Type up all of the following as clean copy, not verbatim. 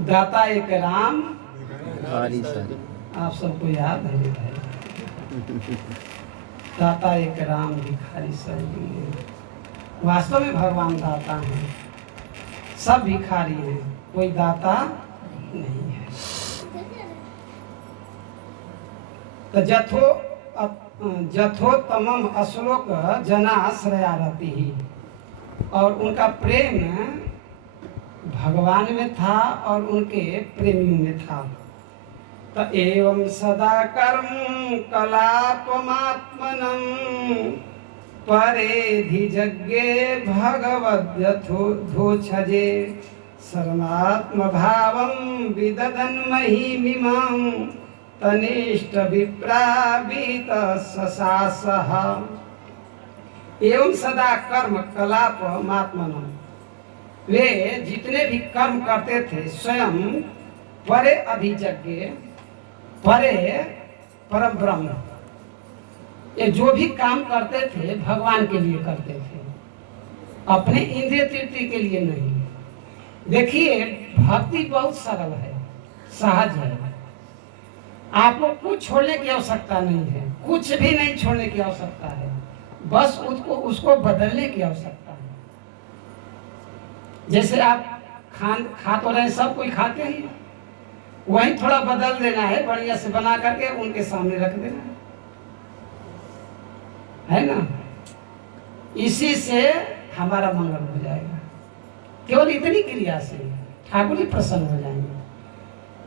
दाता एक राम भिखारी सारी। आप सबको याद है भाई। दाता एक राम भिखारी सारी। वास्तव में भगवान दाता हैं, सब भिखारी हैं, कोई दाता नहीं है। तो जथोत्तमम अश्लोक जनाश्रयारति ही, और उनका प्रेम भगवान में था और उनके प्रेमियों में था। तो एवं सदा कर्म कलापमात्मनं परेधि जज्ञे भगवद्यथोछजे शरणात्म भावं विदधन् महीमिमां तनिष्ठ विप्रावीत ससासः। एवं सदा कर्म कलापमात्मनं, वे जितने भी कर्म करते थे स्वयं परे अधिजज्ञ, परे परम ब्रह्म, ये जो भी काम करते थे भगवान के लिए करते थे, अपने इंद्रिय तृप्ति के लिए नहीं। देखिए भक्ति बहुत सरल है, सहज है। आपको कुछ छोड़ने की आवश्यकता नहीं है, कुछ भी नहीं छोड़ने की आवश्यकता है, बस उसको बदलने की आवश्यकता है। जैसे आप खा तो रहे, सब कोई खाते ही, वही थोड़ा बदल देना है, बढ़िया से बना करके उनके सामने रख देना है ना। इसी से हमारा मंगल हो जाएगा। केवल इतनी क्रिया से ठाकुर जी प्रसन्न हो जाएंगे।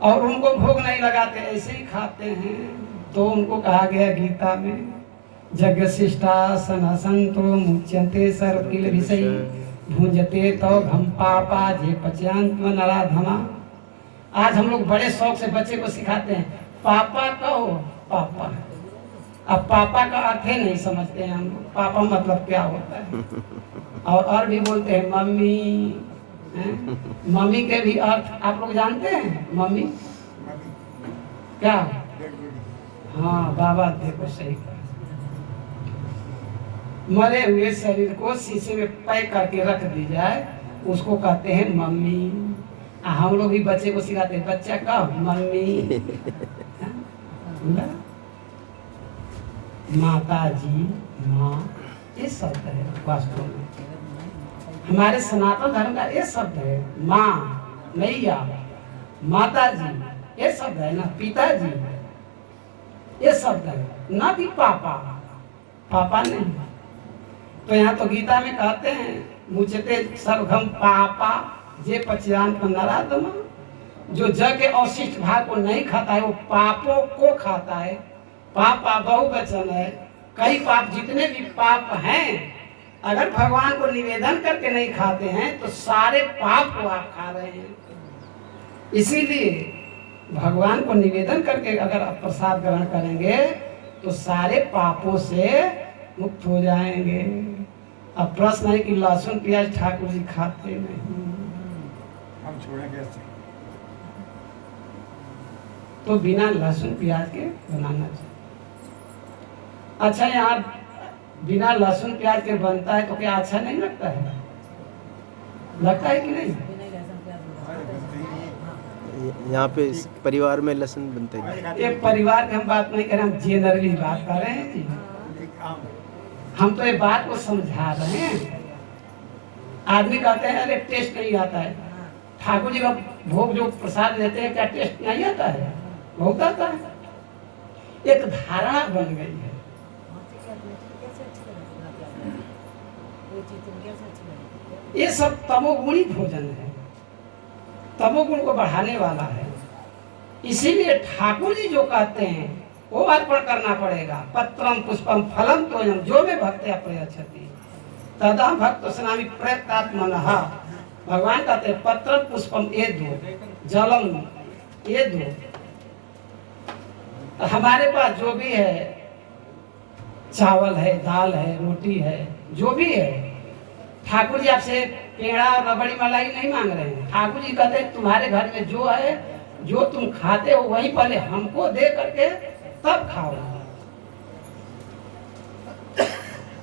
और उनको भोग नहीं लगाते, ऐसे ही खाते हैं। तो उनको कहा गया गीता में, जगशिष्टा सनसंतो मुच्यन्ते सर्वकिल विषयी भुंजते तो घम पापा जे पचयन्त्व नराधमा। आज हम लोग बड़े शौक से बच्चे को सिखाते हैं, पापा कहो पापा। अब पापा का अर्थ ही नहीं समझते हैं हम लोग, पापा मतलब क्या होता है। और भी बोलते हैं मम्मी, मम्मी के भी अर्थ आप लोग जानते हैं। मम्मी क्या? हाँ बाबा, देखो सही कहा। मरे हुए शरीर को शीशे में पैक करके रख दी जाए, उसको कहते हैं मम्मी। हम लोग भी बच्चे को सिखाते हैं, बच्चा का मम्मी। माता जी, माँ, ये शब्द है वास्तव में हमारे सनातन धर्म का, ये शब्द है। माँ, मैया, माता जी, ये शब्द है ना। पिताजी, ये शब्द है ना कि पापा। पापा नहीं। तो यहाँ तो गीता में कहते हैं, मुझते सर्वघम पापा जे पचयान नराधमा। जो जग के अवशिष्ट भाग को नहीं खाता है, वो पापों को खाता है। पापा बहुवचन है, कई पाप, जितने भी पाप हैं, अगर भगवान को निवेदन करके नहीं खाते हैं तो सारे पाप को आप खा रहे हैं। इसीलिए भगवान को निवेदन करके अगर आप प्रसाद ग्रहण करेंगे तो सारे पापों से मुक्त हो जाएंगे। अब प्रश्न है कि लहसुन प्याज ठाकुर जी खाते नहीं, हम छोड़ें कैसे? तो बिना लहसुन प्याज के बनाना चाहिए। अच्छा, यहाँ बिना लहसुन प्याज के बनता है तो क्या अच्छा नहीं लगता है? लगता है कि नहीं? यहाँ पे इस परिवार में लहसुन बनते हैं। ये परिवार की हम बात नहीं कर रहे, हम जनरली बात कर रहे हैं जी। हम तो ये बात को समझा रहे हैं। आदमी कहते हैं अरे टेस्ट नहीं आता है। ठाकुर जी का भोग जो प्रसाद देते हैं, क्या टेस्ट नहीं आता है? बहुत आता है। एक धारणा बन गई है। ये सब तमोगुणी भोजन है, तमोगुण को बढ़ाने वाला है। इसीलिए ठाकुर जी जो कहते हैं वो अर्पण करना पड़ेगा। पत्रम पुष्पम फलम तोयम जो में भक्त्या प्रयच्छति तदा भक्त स्नामि प्रयत्नात्मनः। भगवान कहते हैं पत्रम पुष्पम ये दो, जलम ये दो। हमारे पास जो भी है, चावल है, दाल है, रोटी है, जो भी है, ठाकुर जी आपसे पेड़ा और रबड़ी मलाई नहीं मांग रहे हैं। ठाकुर जी कहते हैं तुम्हारे घर में जो है, जो तुम खाते हो वही पहले हमको दे करके तब खाओ,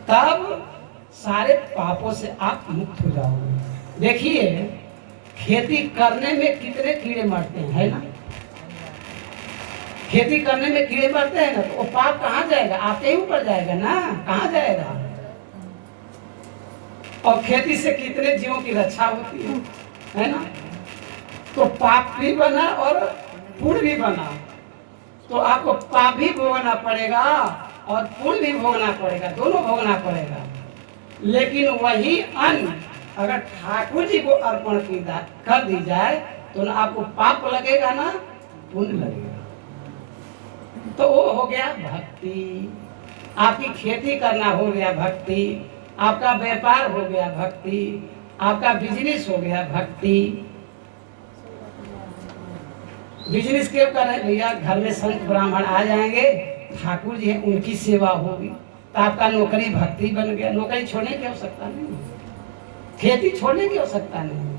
तब सारे पापों से आप मुक्त हो जाओगे। देखिए खेती करने में कितने कीड़े मरते हैं, है ना? खेती करने में कीड़े मरते हैं ना, तो वो पाप कहाँ जाएगा? आपके ही ऊपर जाएगा ना, कहाँ जाएगा? और खेती से कितने जीवों की रक्षा होती है ना? तो पाप भी बना और पुण्य भी बना, तो आपको पाप भी भोगना पड़ेगा और पुण्य भी भोगना पड़ेगा, दोनों भोगना पड़ेगा। लेकिन वही अन्न अगर ठाकुर जी को अर्पण कर दी जाए तो ना आपको पाप लगेगा ना पुण्य लगेगा। तो वो हो गया भक्ति। आपकी खेती करना हो गया भक्ति, आपका व्यापार हो गया भक्ति, आपका बिजनेस हो गया भक्ति। बिजनेस क्यों कर रहे हैं भैया? घर में संत ब्राह्मण आ जाएंगे, ठाकुर जी हैं, उनकी सेवा होगी, तो आपका नौकरी भक्ति बन गया। नौकरी छोड़ने की आवश्यकता नहीं, खेती छोड़ने की आवश्यकता नहीं।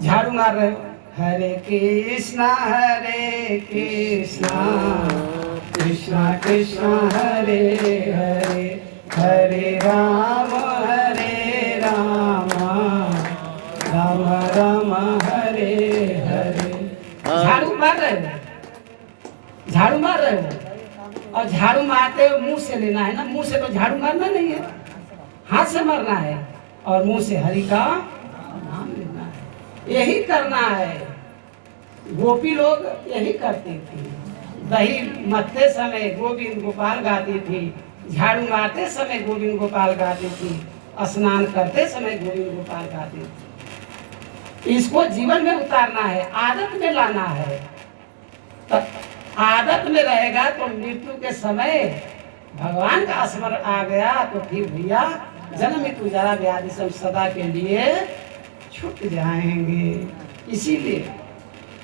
झाड़ू मार रहे हो, हरे कृष्णा कृष्णा कृष्णा हरे हरे, हरे राम राम राम हरे हरे। झाड़ू मार रहे हो, झाड़ू मार रहे हो, और झाड़ू मारते हुए मुंह से लेना है ना, मुंह से तो झाड़ू मारना नहीं है, हाथ से मारना है और मुंह से हरि का नाम लेना है। यही करना है। गोपी लोग यही करती थी। दही मथते समय गोविंद गोपाल गाती थी, झाड़ू मारते समय गोविंद गोपाल गाती थी, स्नान करते समय गोविंद गोपाल गाती थी। इसको जीवन में उतारना है, आदत में लाना है। तो आदत में रहेगा तो मृत्यु के समय भगवान का स्मरण आ गया तो फिर भैया जन्म मृत्यु जरा व्याधि सब सदा के लिए छूट जाएंगे। इसीलिए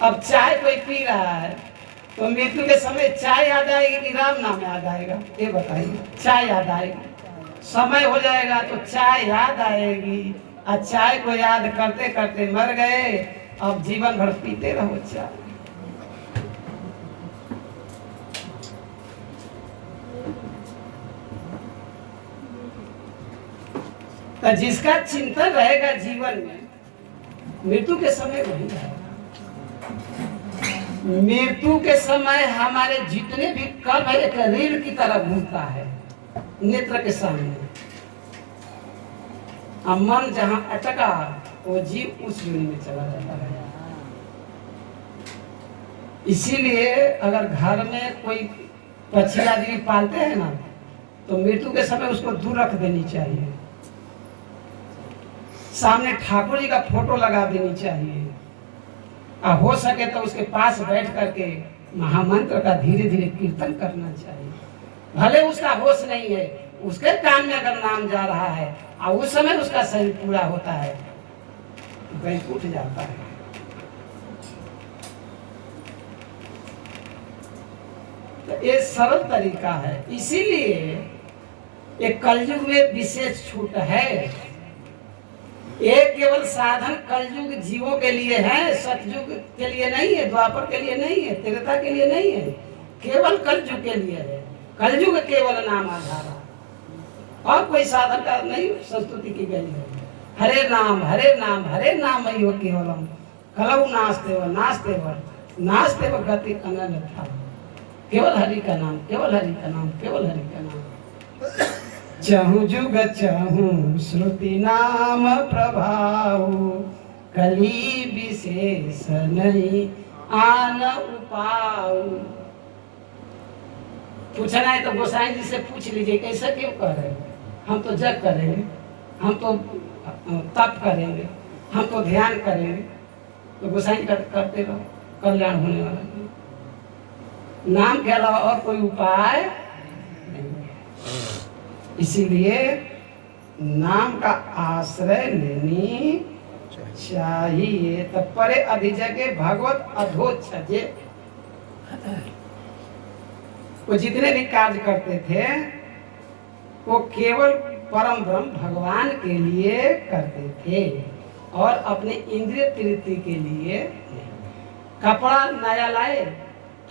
अब चाय कोई पी रहा है तो मृत्यु के समय चाय याद आएगी कि राम नाम याद आएगा? ये बताइए। चाय याद आएगी, समय हो जाएगा तो चाय याद आएगी, और चाय को याद करते करते मर गए, अब जीवन भर पीते रहो चाय। तो जिसका चिंतन रहेगा जीवन में, मृत्यु के समय वही है। मृत्यु के समय हमारे जितने भी कर्म है एक रील की तरह घूमता है नेत्र के सामने। अब मन जहां अटका वो जीव उस योनि में चला जाता है। इसीलिए अगर घर में कोई पक्षी आदमी पालते हैं ना, तो मृत्यु के समय उसको दूर रख देनी चाहिए, सामने ठाकुर जी का फोटो लगा देनी चाहिए, और हो सके तो उसके पास बैठ करके महामंत्र का धीरे धीरे कीर्तन करना चाहिए। भले उसका होश नहीं है, उसके कान में अगर नाम जा रहा है और उस समय उसका शरीर पूरा होता है तो बैठ उठ जाता है। तो ये सरल तरीका है। इसीलिए ये कलयुग में विशेष छूट है। ये केवल साधन कलयुग जीवों के लिए है, सतयुग के लिए नहीं है, द्वापर के लिए नहीं है, त्रेता के लिए नहीं है, केवल कलयुग के लिए है। कलयुग केवल नाम आधार, और कोई साधन का नहीं संस्तुति की गई है। हरे नाम हरे नाम हरे नाम ही हो केवलम, कलऊ नास्ते व गति अनन्यथा। केवल हरि का नाम, केवल हरि का नाम, केवल हरि का नाम। चहु जुग चहु श्रुति नाम प्रभाव, कली विशेष नहीं आन उपाऊ। पूछना है तो गोसाई जी से पूछ लीजिए, कैसा क्यों कर रहे हैं? हम तो जग करेंगे, हम तो तप करेंगे, हम तो ध्यान करेंगे। तो गोसाई करते रहो, कल्याण होने वाला है। नाम के अलावा और कोई उपाय नहीं। इसीलिए नाम का आश्रय लेनी चाहिए। तो परे अधिजगे भगवत अधोच्छजे। वो जितने भी कार्य करते थे वो केवल परम ब्रह्म भगवान के लिए करते थे और अपने इंद्रिय तृप्ति के लिए। कपड़ा नया लाए,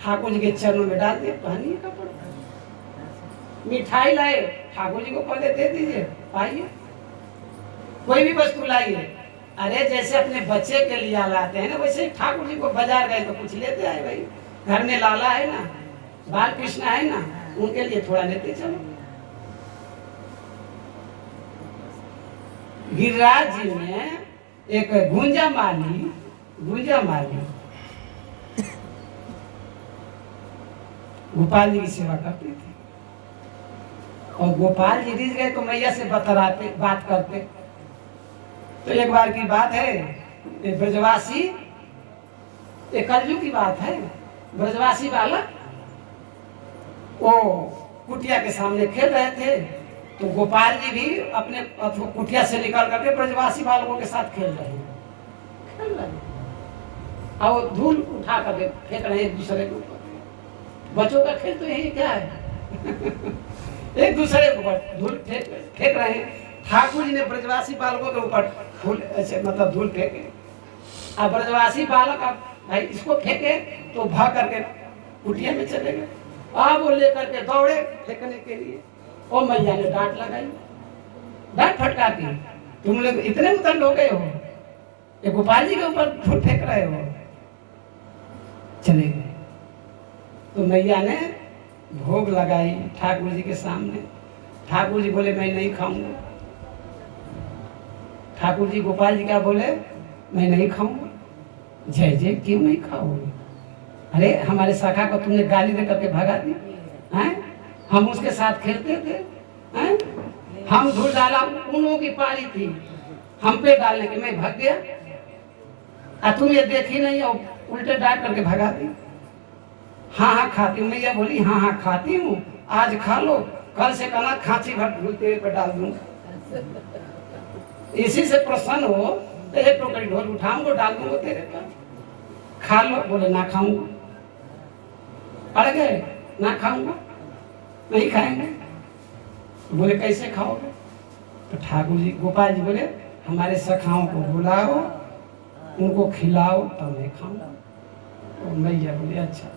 ठाकुर जी के चरणों में डाल दिए, पहनिए कपड़ा। मिठाई लाए, ठाकुर जी को पहले दे दीजिए, पाइए। कोई भी वस्तु लाइए, अरे जैसे अपने बच्चे के लिए लाते हैं ना, वैसे ठाकुर जी को बाजार गए तो कुछ लेते आए भाई। घर में लाला है ना, बाल कृष्ण है ना, उनके लिए थोड़ा लेते चलो। गिरिराज जी में एक गुंजा माली गोपाल जी की सेवा करती थी, और गोपाल जी रिझ गए तो मैया से बतराते बात करते। तो एक बार की बात है, ये ब्रजवासी, ये कलयुग की बात है, ब्रजवासी बालक वो कुटिया के सामने खेल रहे थे, तो गोपाल जी भी अपने कुटिया से निकल करके ब्रजवासी बालकों के साथ खेल रहे हैं। और धूल उठा कर फेंक रहे हैं एक दूसरे के ऊपर। बच्चों का खेल तो यही क्या है एक दूसरे के ऊपर धूल फेंक रहे हैं। ठाकुर जी ने ब्रजवासी बालकों के ऊपर धूल ऐसे मतलब धूल फेंके। अब ब्रजवासी बालक अब भाई इसको फेंके तो भाग करके कुटिया में चले गए। अब वो लेकर के दौड़े फेंकने के लिए, और मैया ने डांट लगाई, डांट फटकारती, तुम लोग इतने उतंड हो गए हो, ये गोपाल जी के ऊपर धूल फेंक रहे हो। चले गए तो मैया ने भोग लगाई ठाकुर जी के सामने। ठाकुर जी बोले मैं नहीं खाऊंगा। ठाकुर जी गोपाल जी क्या बोले, मैं नहीं खाऊंगा। जय जय, क्यों नहीं खाओगे? अरे हमारे शाखा को तुमने गाली दे करके भगा दी हैं? हम उसके साथ खेलते थे हैं? हम धूल डाला, उन लोगों की पारी थी, हम पे डालने के मैं भाग गया, और तुम ये देखी नहीं और उल्टे डांट करके भगा दी। हाँ हाँ खाती हूँ। मैया बोली हाँ हाँ खाती हूँ, आज खा लो, कल से कहना खांची भर धूल तेरे पे डाल दूंगा। इसी से प्रसन्न हो तो एक टोकरी ढोल उठाऊंगा डाल दूंगा तेरे पर, खा लो। बोले ना खाऊंगा। अड़ गए, ना खाऊंगा, नहीं खाएंगे। बोले कैसे खाओगे? तो ठाकुर जी गोपाल जी बोले हमारे सखाओं को बुलाओ, उनको खिलाओ तब मैं खाऊंगा। तो मैया बोले अच्छा।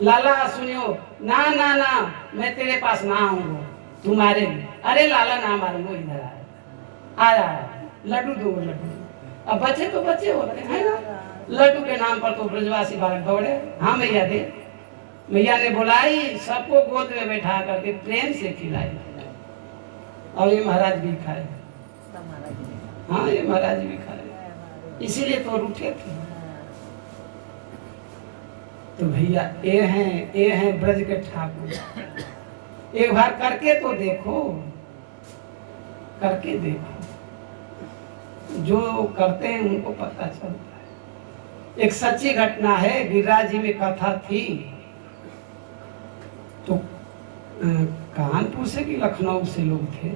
लाला सुनियो, ना ना ना मैं तेरे पास ना आऊंगा तुम्हारे लिए। अरे लाला ना मारूंगा, इधर आया लड्डू दो लड्डू। अब बच्चे तो बच्चे हो रहे हैं ना, लड्डू के नाम पर तो ब्रजवासी बालक दौड़े। हाँ मैया दे। मैया ने बुलाई, सबको गोद में बैठा करके प्रेम से खिलाई, और ये महाराज भी खाए। हाँ ये महाराज भी खाए, इसीलिए तो रूठे थे। तो भैया ये हैं ब्रज के ठाकुर। एक बार करके तो देखो, करके देखो, जो करते हैं उनको पता चलता है। एक सच्ची घटना है, गिरिराज जी में कथा थी, तो कानपुर से कि लखनऊ से लोग थे,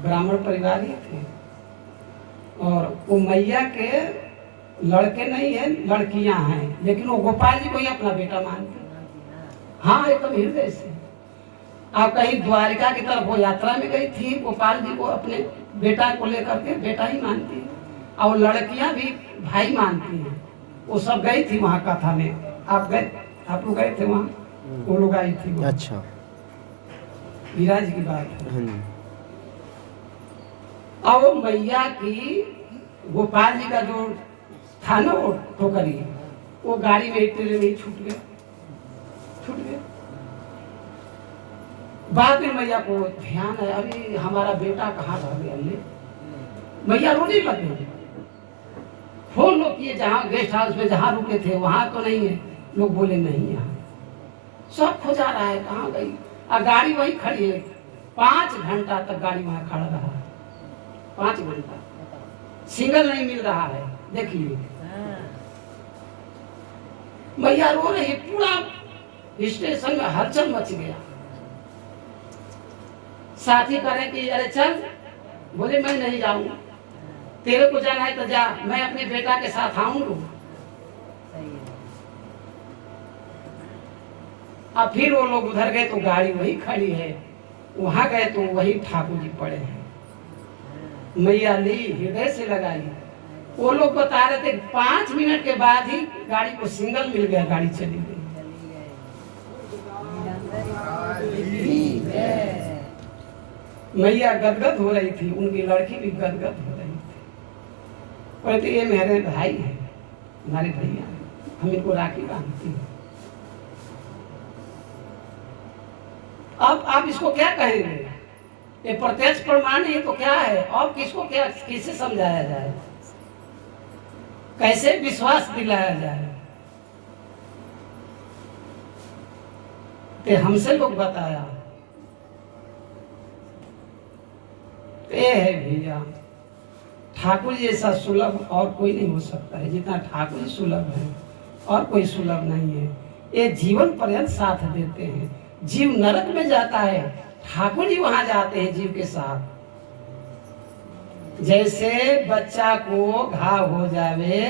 ब्राह्मण परिवार ही थे, और वो मैया के लड़के नहीं है, लड़कियां हैं, लेकिन वो गोपाल जी को ही अपना बेटा मानते। हाँ एकदम हृदय से। आप कहीं द्वारिका की तरफ वो यात्रा में गई थी, गोपाल जी को अपने बेटा को लेकर के बेटा ही मानती है, और लड़कियां भी भाई मानती हैं। वो सब गई थी वहाँ कथा में। आप गए, आप लोग गए थे वहाँ? वो लोग आई थी। अच्छा, गिरिराज की बात है। हाँ जी। और वो मैया की गोपाल जी का जो था ना वो टोकरी, वो गाड़ी में एक ट्रेन में छूट गया। बाद में मैया को ध्यान है, अरे हमारा बेटा कहाँ रह गया। मैया रोने लगे, फोन लोग किए जहाँ गेस्ट हाउस में जहाँ रुके थे वहां तो नहीं है। लोग बोले नहीं यहाँ, सब खोजा रहा है, कहाँ गई। और गाड़ी वही खड़ी है, 5 घंटा तक गाड़ी वहां खड़ा रहा है। 5 घंटा सिग्नल नहीं मिल रहा है। देखिए मैया रो रही, पूरा स्टेशन में हलचल मच गया। साथी करें कि अरे चल, बोले मैं नहीं जाऊंगा, तेरे को जाना है तो जा, मैं अपने बेटा के साथ आऊंगा। अब फिर वो लोग उधर गए तो गाड़ी वही खड़ी है, वहां गए तो वही ठाकुर जी पड़े हैं। मैया ली, हृदय से लगाई। वो लोग बता रहे थे 5 मिनट के बाद ही गाड़ी को सिग्नल मिल गया, गाड़ी चली गई। मैया गदगद हो रही थी, उनकी लड़की भी गदगद हो रही थी। कहते ये मेरे भाई हैं, हमारे भैया, हम इनको राखी बांधती हैं। अब आप इसको क्या कहेंगे? ये प्रत्यक्ष प्रमाण है तो क्या है? और किसको क्या किसे समझाया जाए, कैसे विश्वास दिलाया जाए? तो हमसे लोग बताया ये है भैया, ठाकुर जैसा सुलभ और कोई नहीं हो सकता है। जितना ठाकुर जी सुलभ है और कोई सुलभ नहीं है। ये जीवन पर्यंत साथ देते हैं। जीव नरक में जाता है, ठाकुर जी वहां जाते हैं जीव के साथ। जैसे बच्चा को घाव हो जावे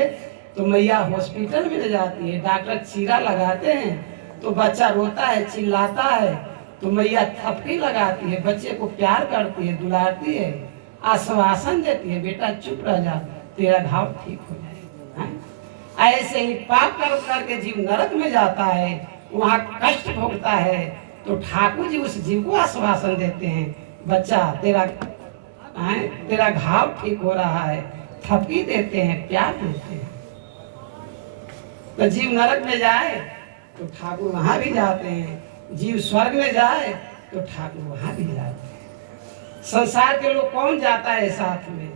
तो मैया हॉस्पिटल में ले जाती है, डॉक्टर चीरा लगाते हैं तो बच्चा रोता है, चिल्लाता है, तो मैया थपकी लगाती है, बच्चे को प्यार करती है, दुलारती है, आश्वासन देती है, बेटा चुप रह जा, तेरा घाव ठीक हो जाएगा। ऐसे ही पाप कर्म करके जीव नरक में जाता है, वहां कष्ट भोगता है, तो ठाकुर जी उस जीव को आश्वासन देते हैं, बच्चा तेरा घाव ठीक हो रहा है, थपकी देते हैं, प्यार देते हैं। तो जीव नरक में जाए तो ठाकुर वहां भी जाते हैं, जीव स्वर्ग में जाए तो ठाकुर वहां भी जाते हैं। संसार के लोग कौन जाता है साथ में?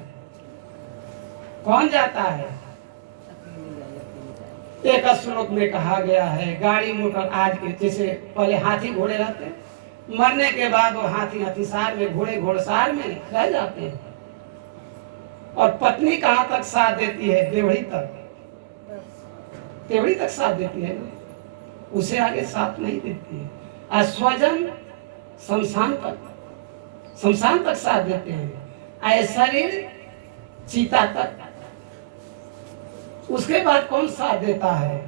कौन जाता है? एक श्लोक में कहा गया है, गाड़ी मोटर आज के जैसे पहले हाथी घोड़े रहते हैं, मरने के बाद वो हाथी हथिसार में, घोड़े घोड़सार में रह जाते हैं। और पत्नी कहाँ तक साथ देती है? देवड़ी तक, देवड़ी तक साथ देती है, उसे आगे साथ नहीं देती है। और स्वजन शमशान तक साथ देते हैं। ऐ शरीर चीता तक, उसके बाद कौन साथ देता है?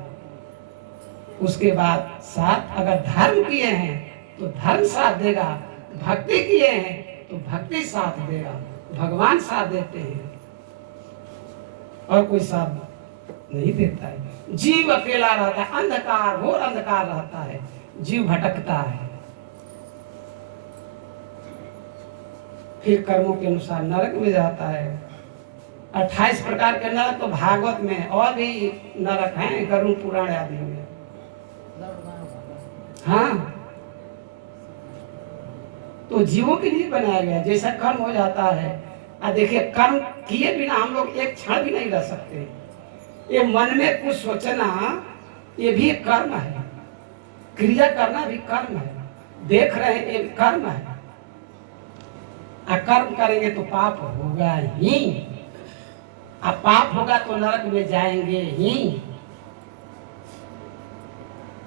उसके बाद साथ अगर धर्म किए हैं तो धर्म साथ देगा, भक्ति किए हैं तो भक्ति साथ देगा, भगवान साथ देते हैं और कोई साथ नहीं देता है। जीव अकेला रहता है, अंधकार, घोर अंधकार रहता है, जीव भटकता है। फिर कर्मों के अनुसार नरक में जाता है। 28 प्रकार के नरक तो भागवत में और भी नरक हैं, गरुड़ पुराण आदि में। हाँ, तो जीवों के लिए बनाया गया, जैसा कर्म हो जाता है। और देखिए, कर्म किए बिना हम लोग एक क्षण भी नहीं रह सकते। ये मन में कुछ सोचना, ये भी एक कर्म है। क्रिया करना भी कर्म है। देख रहे हैं, एक कर्म है। कर्म करेंगे तो पाप होगा ही, अब पाप होगा तो नरक में जाएंगे ही।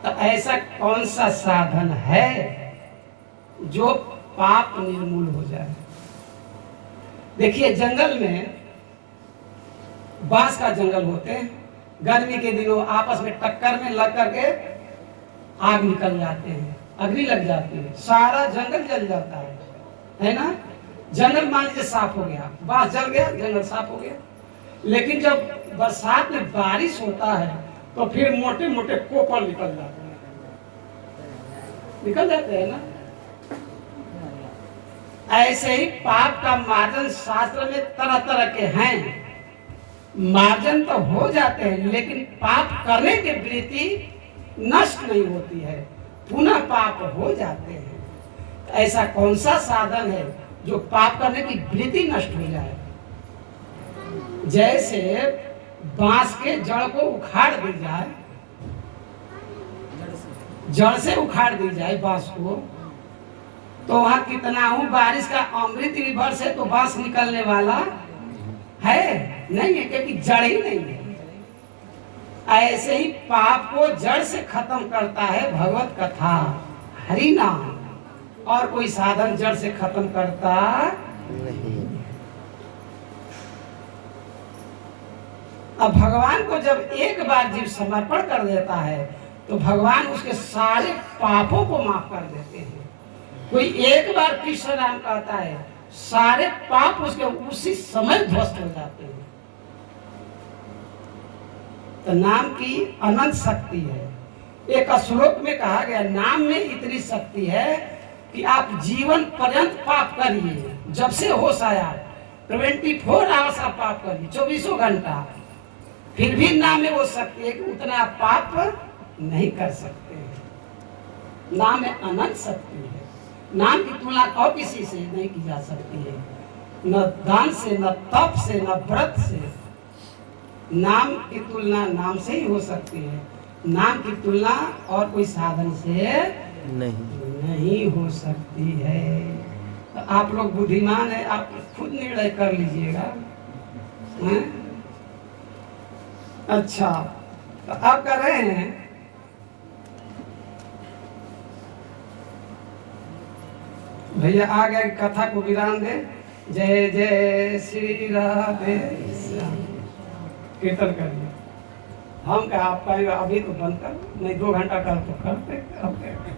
तो ऐसा कौन सा साधन है जो पाप निर्मूल हो जाए? देखिए, जंगल में बांस का जंगल होते हैं, गर्मी के दिनों आपस में टक्कर में लग करके आग निकल जाते हैं, अग्नि लग जाती है, सारा जंगल जल जाता है ना? जंगल मान लीजिए साफ हो गया, बांस जल गया, जंगल साफ हो गया। लेकिन जब बरसात में बारिश होता है तो फिर मोटे मोटे कोपल निकल जाते हैं ना? ऐसे ही पाप का मार्जन शास्त्र में तरह तरह के हैं। मार्जन तो हो जाते हैं, लेकिन पाप करने की वृत्ति नष्ट नहीं होती है, पुनः पाप हो जाते हैं। ऐसा कौन सा साधन है जो पाप करने की वृत्ति नष्ट हो जाए? जैसे बांस के जड़ को उखाड़ दी जाए, जड़ से उखाड़ दी जाए बांस को, तो वहां कितना हूं बारिश का अमृत रिवर्स है तो बांस निकलने वाला है नहीं है, क्योंकि जड़ ही नहीं है। ऐसे ही पाप को जड़ से खत्म करता है भगवत कथा, हरि नाम, और कोई साधन जड़ से खत्म करता नहीं। अब भगवान को जब एक बार जीव समर्पण कर देता है तो भगवान उसके सारे पापों को माफ कर देते हैं। कोई एक बार कृष्ण नाम कहता है, सारे पाप उसके उसी समय ध्वस्त हो जाते हैं। तो नाम की अनंत शक्ति है। एक श्लोक में कहा गया, नाम में इतनी शक्ति है कि आप जीवन पर्यंत पाप करिए, जब से होश आया 24 आवर्स आप पाप करिए, 24 घंटा, फिर भी नाम में वो शक्ति है कि उतना आप पाप नहीं कर सकते हैं। नाम में अनंत शक्ति है। नाम की तुलना और किसी से नहीं की जा सकती है, न दान से, न तप से, न व्रत से। नाम की तुलना नाम से ही हो सकती है। नाम की तुलना और कोई साधन से नहीं हो सकती है। तो आप लोग बुद्धिमान है, आप खुद निर्णय कर लीजिएगा। हैं? अच्छा, तो आप कर रहे हैं। भैया आ गए, कथा को विराम दे। जय जय श्री राधे श्याम। कीर्तन करिए। हम क्या आप कहेंगे अभी तो बंद कर, नहीं 2 घंटा कर तो करते।